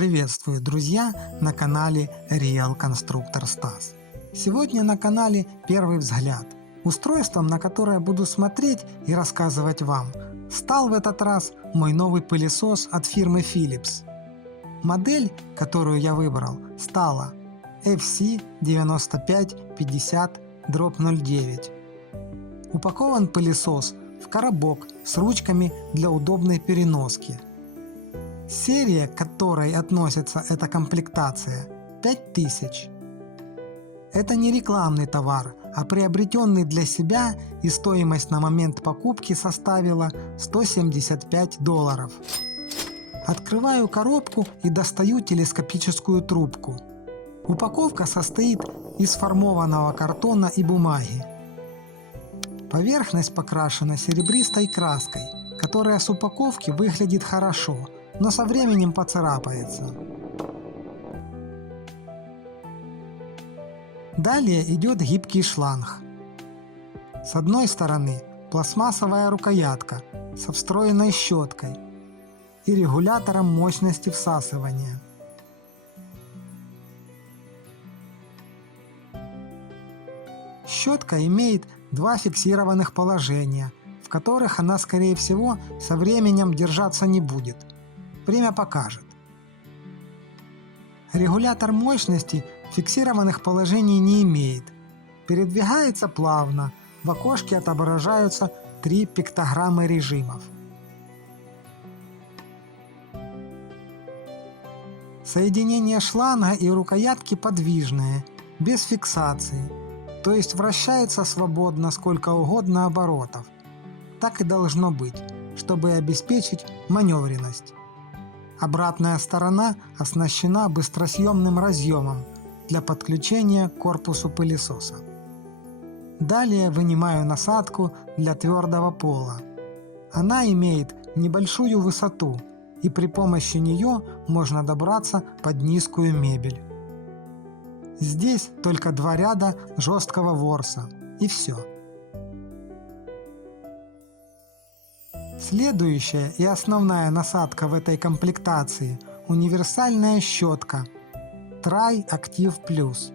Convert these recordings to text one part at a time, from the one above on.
Приветствую, друзья, на канале Real Constructor Стас. Сегодня на канале первый взгляд. Устройством, на которое буду смотреть и рассказывать вам, стал в этот раз мой новый пылесос от фирмы Philips. Модель, которую я выбрал, стала FC9550-09. Упакован пылесос в коробок с ручками для удобной переноски. Серия, к которой относится эта комплектация, 5000. Это не рекламный товар, а приобретенный для себя, и стоимость на момент покупки составила $175. Открываю коробку и достаю телескопическую трубку. Упаковка состоит из формованного картона и бумаги. Поверхность покрашена серебристой краской, которая с упаковки выглядит хорошо, но со временем поцарапается. Далее идет гибкий шланг. С одной стороны пластмассовая рукоятка со встроенной щеткой и регулятором мощности всасывания. Щетка имеет два фиксированных положения, в которых она, скорее всего, со временем держаться не будет. Время покажет. Регулятор мощности фиксированных положений не имеет. Передвигается плавно. В окошке отображаются 3 пиктограммы режимов. Соединение шланга и рукоятки подвижное, без фиксации, то есть вращается свободно сколько угодно оборотов. Так и должно быть, чтобы обеспечить маневренность. Обратная сторона оснащена быстросъемным разъемом для подключения к корпусу пылесоса. Далее вынимаю насадку для твердого пола. Она имеет небольшую высоту, и при помощи нее можно добраться под низкую мебель. Здесь только 2 ряда жесткого ворса, и все. Следующая и основная насадка в этой комплектации – универсальная щетка Tri-Active Plus.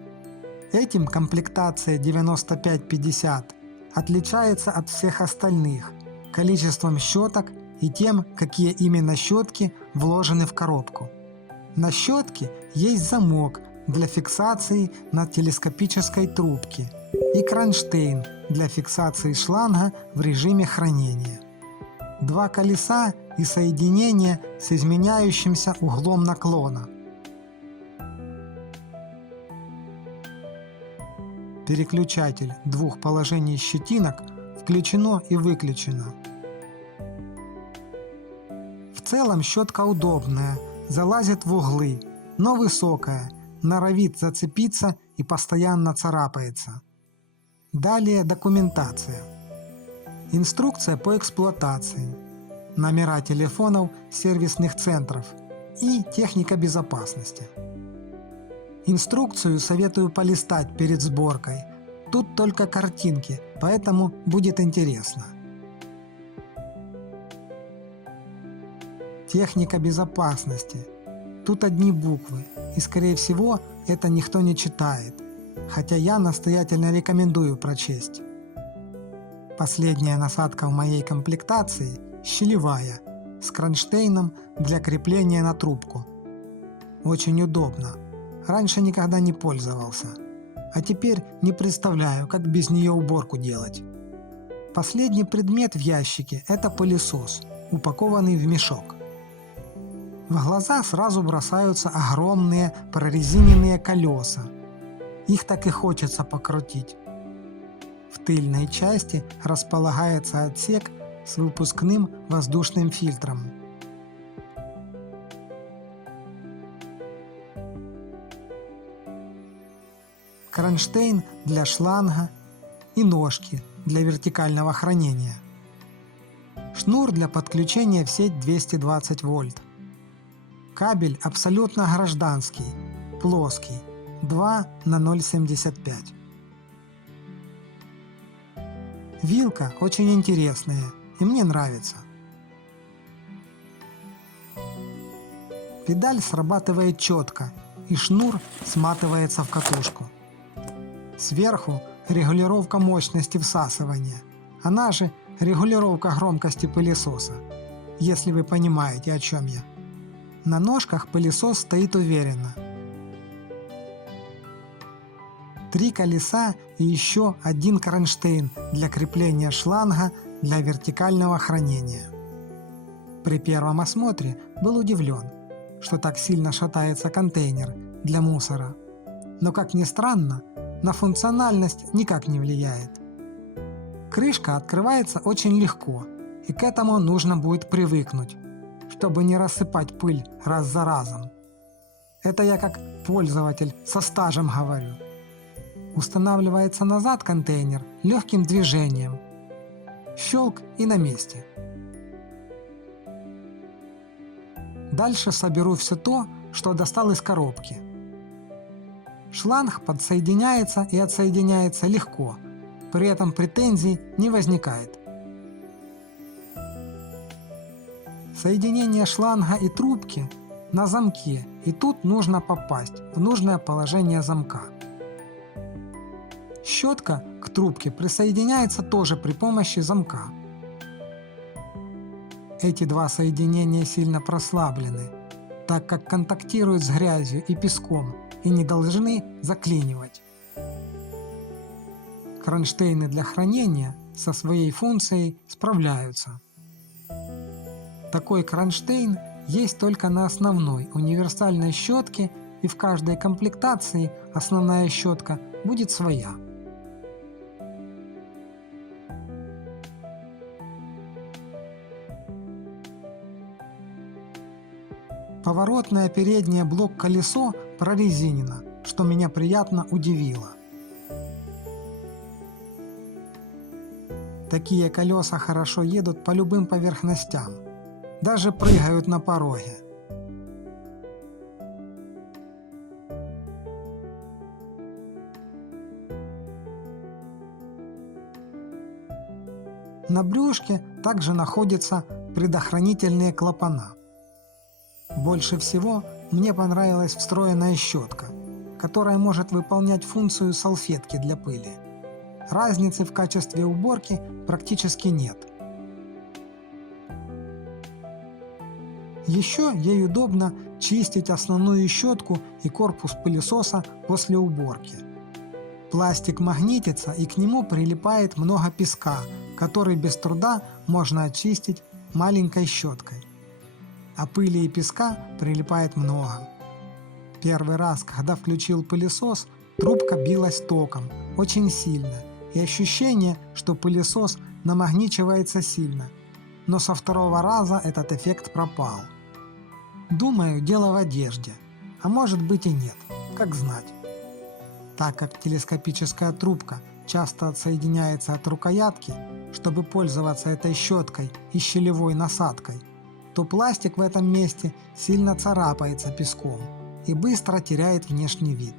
Этим комплектация 9550 отличается от всех остальных количеством щеток и тем, какие именно щетки вложены в коробку. На щетке есть замок для фиксации на телескопической трубке и кронштейн для фиксации шланга в режиме хранения. 2 колеса и соединение с изменяющимся углом наклона. Переключатель 2 положений щетинок включено и выключено. В целом щетка удобная, залазит в углы, но высокая, норовит зацепиться и постоянно царапается. Далее документация. Инструкция по эксплуатации, номера телефонов сервисных центров и техника безопасности. Инструкцию советую полистать перед сборкой. Тут только картинки, поэтому будет интересно. Техника безопасности. Тут одни буквы, и скорее всего это никто не читает, хотя я настоятельно рекомендую прочесть. Последняя насадка в моей комплектации – щелевая, с кронштейном для крепления на трубку. Очень удобно. Раньше никогда не пользовался, а теперь не представляю, как без нее уборку делать. Последний предмет в ящике – это пылесос, упакованный в мешок. В глаза сразу бросаются огромные прорезиненные колеса. Их так и хочется покрутить. В тыльной части располагается отсек с выпускным воздушным фильтром. Кронштейн для шланга и ножки для вертикального хранения. Шнур для подключения в сеть 220 вольт. Кабель абсолютно гражданский, плоский, 2 на 0,75. Вилка очень интересная и мне нравится. Педаль срабатывает четко, и шнур сматывается в катушку. Сверху регулировка мощности всасывания, она же регулировка громкости пылесоса, если вы понимаете, о чем я. На ножках пылесос стоит уверенно. 3 колеса и еще один кронштейн для крепления шланга для вертикального хранения. При первом осмотре был удивлен, что так сильно шатается контейнер для мусора, но, как ни странно, на функциональность никак не влияет. Крышка открывается очень легко, и к этому нужно будет привыкнуть, чтобы не рассыпать пыль раз за разом. Это я как пользователь со стажем говорю. Устанавливается назад контейнер легким движением. Щелк и на месте. Дальше соберу все то, что достал из коробки. Шланг подсоединяется и отсоединяется легко, при этом претензий не возникает. Соединение шланга и трубки на замке, и тут нужно попасть в нужное положение замка. Щетка к трубке присоединяется тоже при помощи замка. Эти два соединения сильно прослаблены, так как контактируют с грязью и песком и не должны заклинивать. Кронштейны для хранения со своей функцией справляются. Такой кронштейн есть только на основной универсальной щетке, и в каждой комплектации основная щетка будет своя. Поворотное переднее блок-колесо прорезинено, что меня приятно удивило. Такие колеса хорошо едут по любым поверхностям, даже прыгают на пороге. На брюшке также находятся предохранительные клапана. Больше всего мне понравилась встроенная щетка, которая может выполнять функцию салфетки для пыли. Разницы в качестве уборки практически нет. Еще ей удобно чистить основную щетку и корпус пылесоса после уборки. Пластик магнитится, и к нему прилипает много песка, который без труда можно очистить маленькой щеткой. А пыли и песка прилипает много. Первый раз, когда включил пылесос, трубка билась током, очень сильно, и ощущение, что пылесос намагничивается сильно. Но со второго раза этот эффект пропал. Думаю, дело в одежде, а может быть и нет, как знать. Так как телескопическая трубка часто отсоединяется от рукоятки, чтобы пользоваться этой щеткой и щелевой насадкой, то пластик в этом месте сильно царапается песком и быстро теряет внешний вид.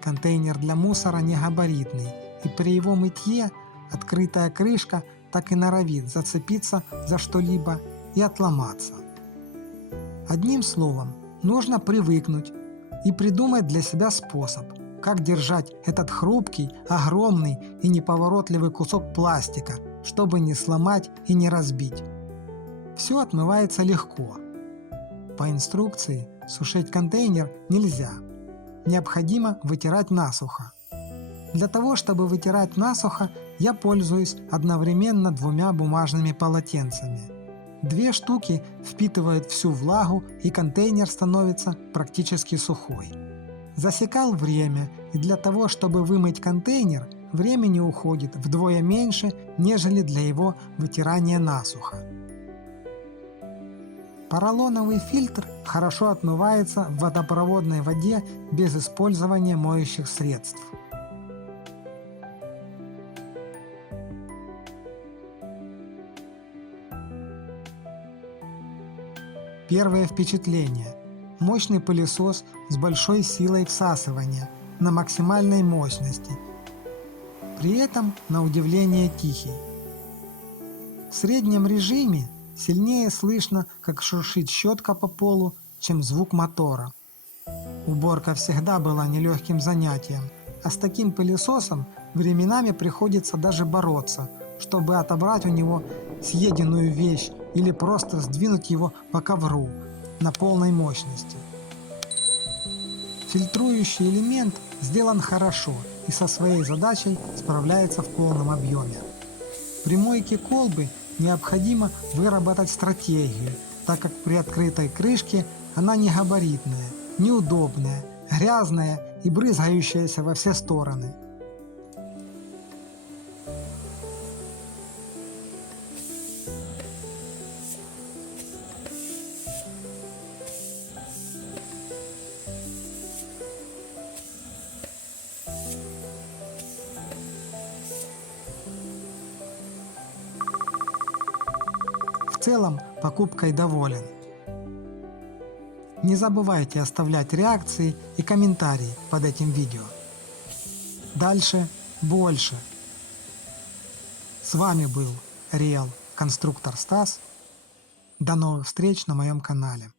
Контейнер для мусора не габаритный, и при его мытье открытая крышка так и норовит зацепиться за что-либо и отломаться. Одним словом, нужно привыкнуть и придумать для себя способ, как держать этот хрупкий, огромный и неповоротливый кусок пластика, чтобы не сломать и не разбить. Все отмывается легко. По инструкции сушить контейнер нельзя. Необходимо вытирать насухо. Для того, чтобы вытирать насухо, я пользуюсь одновременно 2 бумажными полотенцами. 2 штуки впитывают всю влагу, и контейнер становится практически сухой. Засекал время, и для того, чтобы вымыть контейнер, времени уходит вдвое меньше, нежели для его вытирания насухо. Поролоновый фильтр хорошо отмывается в водопроводной воде без использования моющих средств. Первое впечатление. Мощный пылесос с большой силой всасывания на максимальной мощности. При этом, на удивление, тихий. В среднем режиме Сильнее слышно, как шуршит щетка по полу, чем звук мотора. Уборка всегда была нелегким занятием, а с таким пылесосом временами приходится даже бороться, чтобы отобрать у него съеденную вещь или просто сдвинуть его по ковру на полной мощности. Фильтрующий элемент сделан хорошо и со своей задачей справляется в полном объеме. При мойке колбы необходимо выработать стратегию, так как при открытой крышке она не габаритная, неудобная, грязная и брызгающаяся во все стороны. В целом покупкой доволен. Не забывайте оставлять реакции и комментарии под этим видео. Дальше больше. С вами был Real Конструктор Стас. До новых встреч на моем канале.